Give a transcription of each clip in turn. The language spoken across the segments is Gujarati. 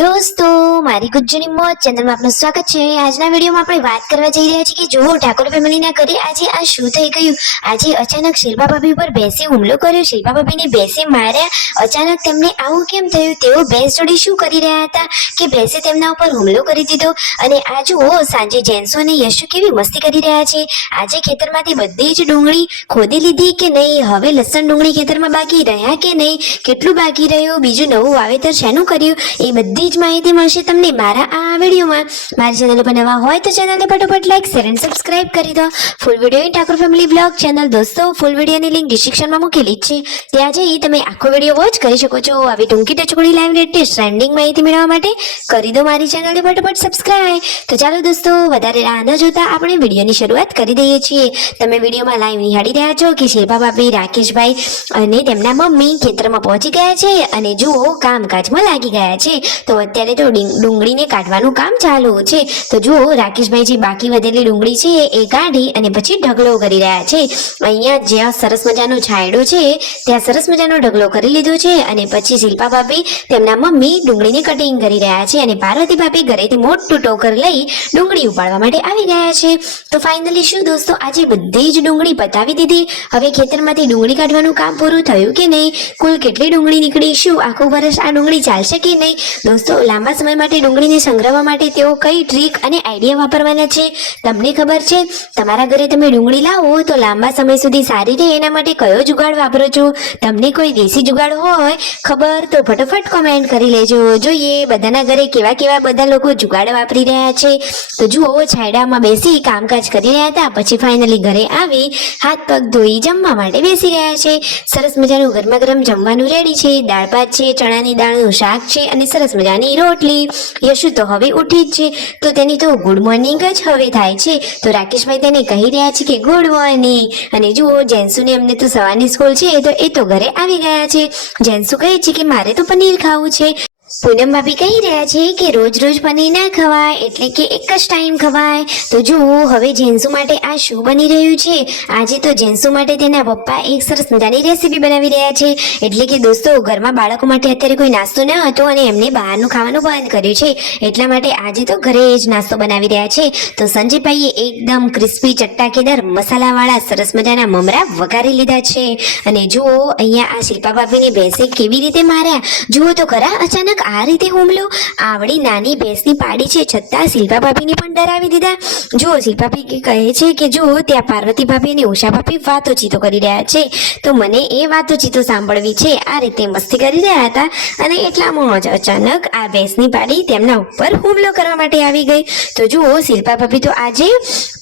दोस्तों मारी गुज्जरी मोज चैनल में आपનું સ્વાગત છે। આજના વિડીયોમાં આપણે વાત કરવા જઈ રહ્યા છીએ કે જો ઠાકોર ફેમિલીના ઘરે આજે આ શું થઈ ગયું। આજે અચાનક શિલ્પા ભાભી ઉપર બેસી હુમલો કર્યો, શિલ્પા ભાભીને બેસી માર્યા। અચાનક તેમને આવું કેમ થયું? તેઓ બેસ જોડી શું કરી રહ્યા હતા કે બેસે તેમના ઉપર હુમલો કરી દીધો? અને આ જુઓ સાંજે જેન્સો અને યશુ કેવી મસ્તી કરી રહ્યા છે। આજે ખેતરમાંથી બધી જ ડુંગળી ખોદી લીધી કે નહીં? હવે લસણ ડુંગળી ખેતરમાં બાકી રહ્યા કે નહીં? કેટલું બાકી રહ્યું? બીજું નવું વાવેતર શેનું કર્યું? એ બધી જ માહિતી મળશે તમને મારા આ વિડીયોમાં। મારી ચેનલ પર નવા હોય તો ચેનલને ફટાફટ લાઈક શેર અને સબસ્ક્રાઇબ કરી દો। Full video Thakor family blog channel દોસ્તો ફૂલ વિડીયોની લિંક ડિસ્ક્રિપ્શનમાં મૂકેલી જ છે, ત્યાં જઈ તમે આખો વિડીયો વોચ કરી શકો છો। આવી ટૂંકી ટચકોડી લાઈવ લેટેસ્ટ ટ્રેન્ડિંગ માહિતી મેળવવા માટે કરી દો મારી ચેનલને ફટાફટ સબસ્ક્રાઇબ। તો ચાલો દોસ્તો વધારે રાહ ન જોતા આપણે વિડીયોની શરૂઆત કરી દઈએ છીએ। તમે વિડીયોમાં લાઈવ નિહાળી રહ્યા છો કે શિલ્પા ભાભી, રાકેશભાઈ અને તેમના મમ્મી ખેતરમાં પહોંચી ગયા છે અને જુઓ કામકાજમાં લાગી ગયા છે। તો અત્યારે તો ડુંગળીને કાઢવાનું કામ ચાલુ છે। તો જુઓ રાકેશભાઈ જે બાકી વધેલી ડુંગળી છે એ કાઢી અને પછી ઢગલો કરી રહ્યા છે। અહીંયા જ્યાં સરસ મજાનો છાંયડો છે ત્યાં સરસ મજાનો ઢગલો કરી લીધો છે અને પછી શિલ્પા ભાભી તેમના મમ્મી ડુંગળીને કટિંગ કરી રહ્યા છે અને પાર્વતી ભાભી ઘરેથી મોટું ટોકર લઈ ડુંગળી ઉપાડવા માટે આવી ગયા છે। તો ફાઇનલી શું દોસ્તો આજે બધી જ ડુંગળી પતાવી દીધી। હવે ખેતરમાંથી ડુંગળી કાઢવાનું કામ પૂરું થયું કે નહીં? કુલ કેટલી ડુંગળી નીકળી? શું આખું વર્ષ આ ડુંગળી ચાલશે કે નહીં? દોસ્તો લાંબા સમય માટે ડુંગળીને સંગ્રહવા માટે તેઓ કઈ ટ્રીક અને આઈડિયા વાપરવાના છે તમને ખબર છે? તમારા ઘરે તમે ડુંગળી લાવો તો લાંબા સમય સુધી સારી રહે એના માટે કયો જુગાડ વાપરો છો? તમને કોઈ દેશી જુગાડ હોય ખબર તો ફટાફટ કોમેન્ટ કરી લેજો। જોઈએ બધાના ઘરે કેવા કેવા બધા લોકો જુગાડ વાપરી રહ્યા છે। તો જુઓ છાયડામાં બેસી કામકાજ કરી રહ્યા હતા, પછી ફાઇનલી ઘરે આવી હાથ પગ ધોઈ જમવા માટે બેસી ગયા છે। સરસ મજાનું ગરમા ગરમ જમવાનું રેડી છે। દાળ ભાત છે, ચણાની દાળનું શાક છે અને સરસ મજાની રોટલી। યશુ તો હવે ઉઠી જ છે તો તેની તો ગુડ મોર્નિંગ જ હવે થાય છે। તો રાકેશભાઈ તેને કહી રહ્યા છે કે ગુડ મોર્નિંગ। અને જુઓ જેન્સુને એમને તો સવારની સ્કૂલ છે તો એ તો ઘરે આવી ગયા છે। જેન્સુ કહે છે કે મારે તો પનીર ખાવું છે। પૂનમ ભાભી કહી રહ્યા છે કે રોજ રોજ પનીર ના ખવાય, એટલે કે એક જ ટાઈમ ખવાય। તો જુઓ હવે જેન્સુ માટે આ શું બની રહ્યું છે? આજે તો જેન્સુ માટે તેના પપ્પા એક સરસ મજાની રેસીપી બનાવી રહ્યા છે। એટલે કે દોસ્તો ઘરમાં બાળકો માટે અત્યારે કોઈ નાસ્તો ન હતો અને એમને બહારનું ખાવાનું બંધ કર્યું છે, એટલા માટે આજે તો ઘરે જ નાસ્તો બનાવી રહ્યા છે। તો સંજયભાઈએ એકદમ ક્રિસ્પી ચટ્ટાકેદાર મસાલાવાળા સરસ મજાના મમરા વઘારી લીધા છે। અને જુઓ અહીંયા આ શિલ્પા ભાભીને ભેંસે કેવી રીતે માર્યા જુઓ તો ખરા। અચાનક આ રીતે હુમલો, આવડી નાની ભેંસની પાડી છે છતાં શિલ્પા ભાભીને પણ ડરાવી દીધા। જુઓ શિલ્પા ભાભી કહે છે કે જુઓ ત્યાં પાર્વતી ભાભી અને ઉષા ભાભી વાતોચીતો કરી રહ્યા છે, તો મને એ વાતોચીતો સાંભળવી છે। આ રીતે મસ્તી કરી રહ્યા હતા અને એટલામાં જ અચાનક આ ભેંસની પાડી તેમના ઉપર હુમલો કરવા માટે આવી ગઈ। તો જુઓ શિલ્પા ભાભી તો આજે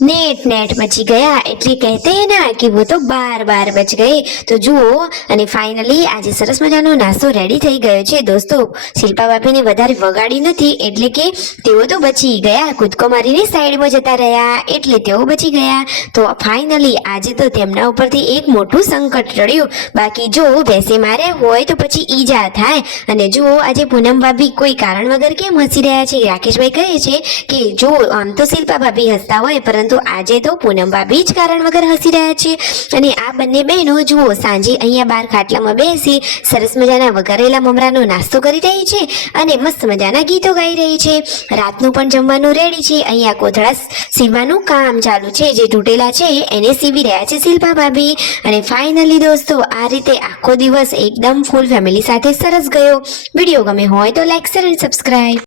નેટ મચી ગયા, એટલે કહેતે ના કે वो तो બાર બચ ગયે। તો જુઓ અને ફાઇનલી આજે સરસ મજાનો નાસ્તો રેડી થઈ ગયો છે। દોસ્તો શિલ્પા ભાભીને વધારે વગાડી નથી એટલે કે તેઓ તો બચી ગયા, કૂદકો મારીને સાઈડમાં જતા રહ્યા એટલે તેઓ બચી ગયા। તો ફાઇનલી આજે તો તેમના ઉપરથી એક મોટું સંકટ ટળ્યું, બાકી જો ભેંસે માર્યા હોય તો પછી ઈજા થાય। અને જુઓ આજે પૂનમ ભાભી કોઈ કારણ વગર કેમ હસી રહ્યા છે? રાકેશભાઈ કહે છે કે જો આમ તો શિલ્પા ભાભી હસતા હોય પરંતુ આજે તો પૂનમ ભાભી જ કારણ વગર હસી રહ્યા છે। અને આ બંને બહેનો જુઓ સાંજે અહીંયા બાર ખાટલામાં બેસી સરસ મજાના વઘારેલા મમરાનો નાસ્તો કરી રહી છે અને મસ્ત મજાના ગીતો ગાઈ રહી છે। રાતનું પણ જમવાનું રેડી છે। અહીંયા કોથળા સીવવાનું કામ ચાલુ છે, જે તૂટેલા છે એને સીવી રહ્યા છે શિલ્પા ભાભી। અને ફાઇનલી દોસ્તો આ રીતે આખો દિવસ એકદમ ફૂલ ફેમિલી સાથે સરસ ગયો। વિડીયો ગમે હોય તો લાઈક શેર અને સબસ્ક્રાઇબ।